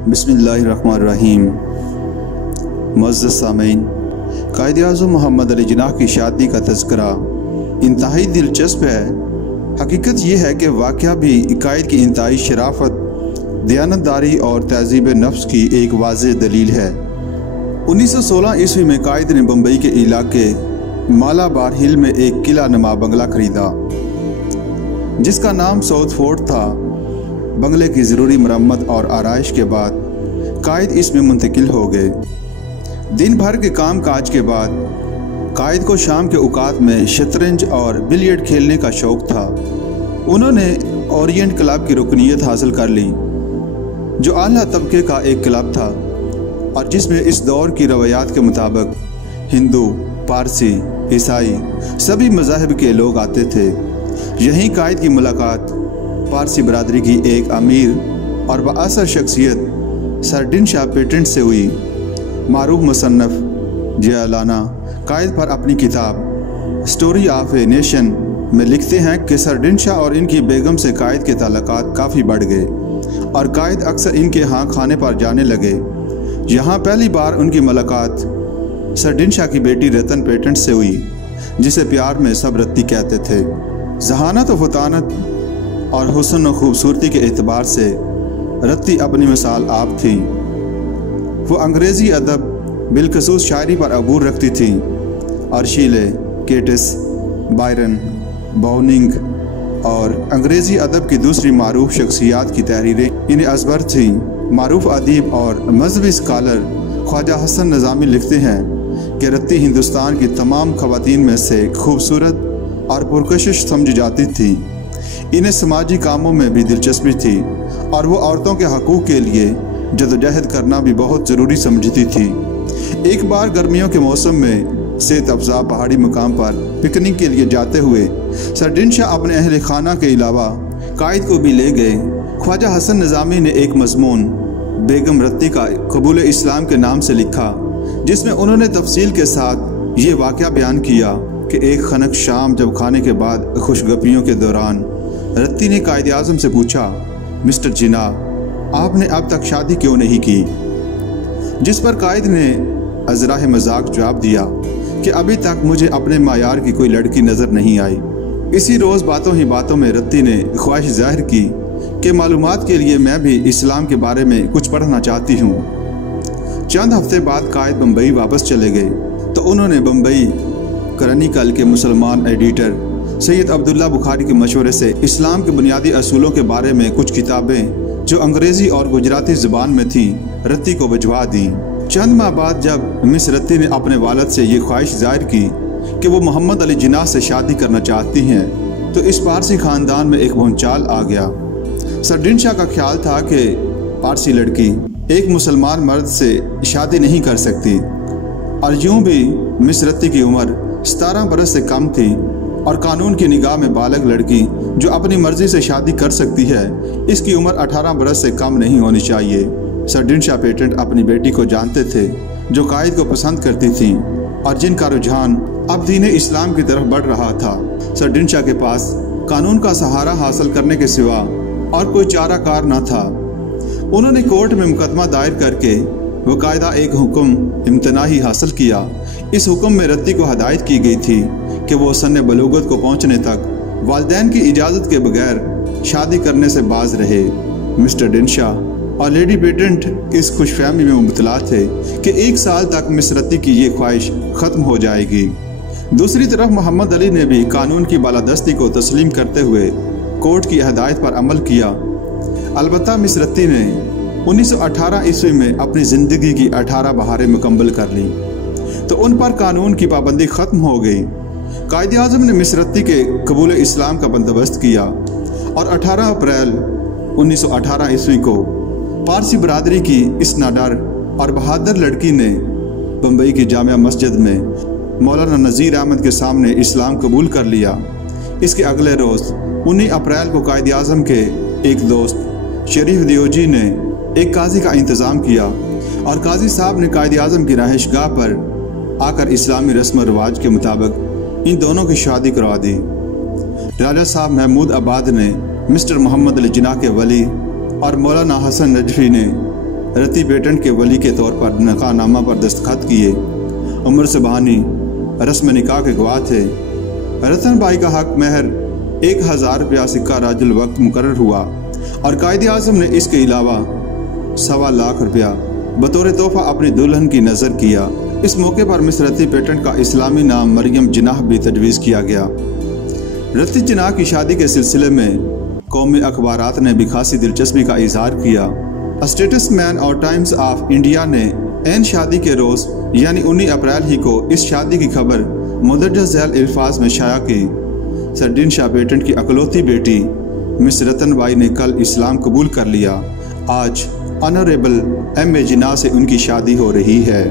बिस्मिल्लाहिर्रहमानिर्रहीम। मुअज़्ज़ज़ सामीन, कायद-ए-आज़म मोहम्मद अली जिन्नाह की शादी का तज़किरा इंतहाई दिलचस्प है। हकीकत यह है कि वाक़या भी कायद की इंतहाई शराफत, दयानतदारी और तहज़ीब नफ्स की एक वाज़ेह दलील है। 1916 ईस्वी में कायद ने बम्बई के इलाके मालाबार हिल में एक किला नुमा बंगला खरीदा जिसका नाम साउथ फोर्ट था। बंगले की ज़रूरी मरम्मत और आराइश के बाद कायद इसमें मुंतकिल हो गए। दिन भर के काम काज के बाद कायद को शाम के औकात में शतरंज और बिलियर्ड खेलने का शौक़ था। उन्होंने ओरिएंट क्लब की रुकनीत हासिल कर ली, जो आला तबके का एक क्लब था और जिसमें इस दौर की रवायात के मुताबिक हिंदू, पारसी, ईसाई सभी मज़ाहिब के लोग आते थे। यहीं कायद की मुलाकात पारसी बरादरी की एक अमीर और बाअसर शख्सियत सरदिन शाह पेटेंट से हुई। मारूफ मुसन्नफ जियालाना कायद पर अपनी किताब स्टोरी ऑफ ए नेशन में लिखते हैं कि सरदिन शाह और इनकी बेगम से कायद के ताल्लुकात काफ़ी बढ़ गए और कायद अक्सर इनके यहाँ खाने पर जाने लगे। यहाँ पहली बार उनकी मुलाकात सरदिन शाह की बेटी रतन पेटेंट से हुई, जिसे प्यार में सब रत्ती कहते थे। जहानत व फतानत और हुस्न व खूबसूरती के एतबार से रत्ती अपनी मिसाल आप थी। वो अंग्रेज़ी अदब बिलखसूस शायरी पर अबूर रखती थी और शीले, केटिस, बायरन, बाउनिंग और अंग्रेज़ी अदब की दूसरी मारूफ शख्सियात की तहरीरें इन्हें अज़बर थी। मारूफ अदीब और मजहबी स्कॉलर ख्वाजा हसन निज़ामी लिखते हैं कि रत्ती हिंदुस्तान की तमाम ख़वातीन में से खूबसूरत और पुरकशिश समझी जाती थी। इन्हें समाजी कामों में भी दिलचस्पी थी और वो औरतों के हकूक़ के लिए जदोजहद करना भी बहुत ज़रूरी समझती थी। एक बार गर्मियों के मौसम में सेहत अफजा पहाड़ी मुकाम पर पिकनिक के लिए जाते हुए सरदिन शाह अपने अहल खाना के अलावा कायद को भी ले गए। ख्वाजा हसन निज़ामी ने एक मज़मून बेगम रत्ती का कबूल इस्लाम के नाम से लिखा, जिसमें उन्होंने तफसील के साथ ये वाक़या बयान किया कि एक खनक शाम जब खाने के बाद खुशगपियों के दौरान रत्ती ने कायद-ए-आज़म से पूछा, मिस्टर जिन्नाह, आपने अब तक शादी क्यों नहीं की? जिस पर कायद ने अज़राह मजाक जवाब दिया कि अभी तक मुझे अपने मायार की कोई लड़की नज़र नहीं आई। इसी रोज़ बातों ही बातों में रत्ती ने ख्वाहिश जाहिर की कि मालूमात के लिए मैं भी इस्लाम के बारे में कुछ पढ़ना चाहती हूँ। चंद हफ्ते बाद कायद बम्बई वापस चले गए तो उन्होंने बम्बई क्रॉनिकल के मुसलमान एडिटर सैयद अब्दुल्ला बुखारी के मशवरे से इस्लाम के बुनियादी असूलों के बारे में कुछ किताबें जो अंग्रेज़ी और गुजराती ज़ुबान में थीं रत्ती को भिजवा दी। चंद माह बाद जब मिस रत्ती ने अपने वालिद से ये ख्वाहिश जाहिर की कि वो मोहम्मद अली जिन्नाह से शादी करना चाहती हैं, तो इस पारसी ख़ानदान में एक भूचाल आ गया। सरदिन शाह का ख्याल था कि पारसी लड़की एक मुसलमान मर्द से शादी नहीं कर सकती और यूँ भी मिस रत्ती की उम्र 17 बरस से कम थी और कानून की निगाह में बालग लड़की जो अपनी मर्जी से शादी कर सकती है, इसकी उम्र 18 बरस से कम नहीं होनी चाहिए। सरदिन शाह पेटेंट अपनी बेटी को जानते थे, जो कायद को पसंद करती थी और जिनका रुझान अब दीन इस्लाम की तरफ बढ़ रहा था। सरदिन शाह के पास कानून का सहारा हासिल करने के सिवा और कोई चारा कार न था। उन्होंने कोर्ट में मुकदमा दायर करके बाकायदा एक हुक्म इम्तनाही हासिल किया। इस हुक्म में रत्ती को हदायत की गई थी कि वो सन्ने बलूगत को पहुंचने तक वालिदैन की इजाज़त के बगैर शादी करने से बाज रहे। मिस्टर दिन शाह और लेडी पेटेंट इस खुशफहमी में मुबतला थे कि 1 साल तक मिस रत्ती की ये ख्वाहिश ख़त्म हो जाएगी। दूसरी तरफ मोहम्मद अली ने भी कानून की बालादस्ती को तस्लीम करते हुए कोर्ट की हदायत पर अमल किया। अलबत्ता मिस रत्ती ने 1918 ईस्वी में अपनी ज़िंदगी की 18 बहारें मुकम्मल कर ली तो उन पर कानून की पाबंदी ख़त्म हो गई। कायद-ए-आज़म ने मिस रत्ती के कबूल इस्लाम का बंदोबस्त किया और 18 अप्रैल 1918 ईस्वी को पारसी बरादरी की इस नाडर और बहादुर लड़की ने बम्बई की जामिया मस्जिद में मौलाना नज़ीर अहमद के सामने इस्लाम कबूल कर लिया। इसके अगले रोज़ 19 अप्रैल को कायद-ए-आज़म के एक दोस्त शरीफ दियोजी ने एक काजी का इंतज़ाम किया और काजी साहब ने कायद-ए-आज़म की रहायशगाह पर आकर इस्लामी रस्म रवाज के मुताबिक इन दोनों की शादी करवा दी। राजा साहब महमूद आबाद ने मिस्टर मोहम्मद अली जिन्नाह के वली और मौलाना हसन नजफी ने रति पेटेंट के वली के तौर पर निकाहनामा पर दस्तखत किए। उमर सुबहानी रस्म निकाह के गवाह थे। रतन बाई का हक महर 1000 रुपया सिक्का राजुल वक्त मुकर्रर हुआ और कायदे आज़म ने इसके अलावा 1.25 लाख रुपया बतौर तोहफा अपनी दुल्हन की नज़र किया। इस मौके पर मिस रति पेटेंट का इस्लामी नाम मरियम जिनाह भी तजवीज़ किया गया। रति जिनाह की शादी के सिलसिले में कौमी अखबारात ने भी खासी दिलचस्पी का इजहार किया। स्टेटसमैन और टाइम्स ऑफ इंडिया ने ऐन शादी के रोज़ यानी 19 अप्रैल ही को इस शादी की खबर मुंदरजा झैल अल्फाज में शाया की। सरदीन शाह पेटेंट की अकलौती बेटी मिस रतन बाई ने कल इस्लाम कबूल कर लिया। आज ऑनरेबल M.A. जिनाह से उनकी शादी हो रही है।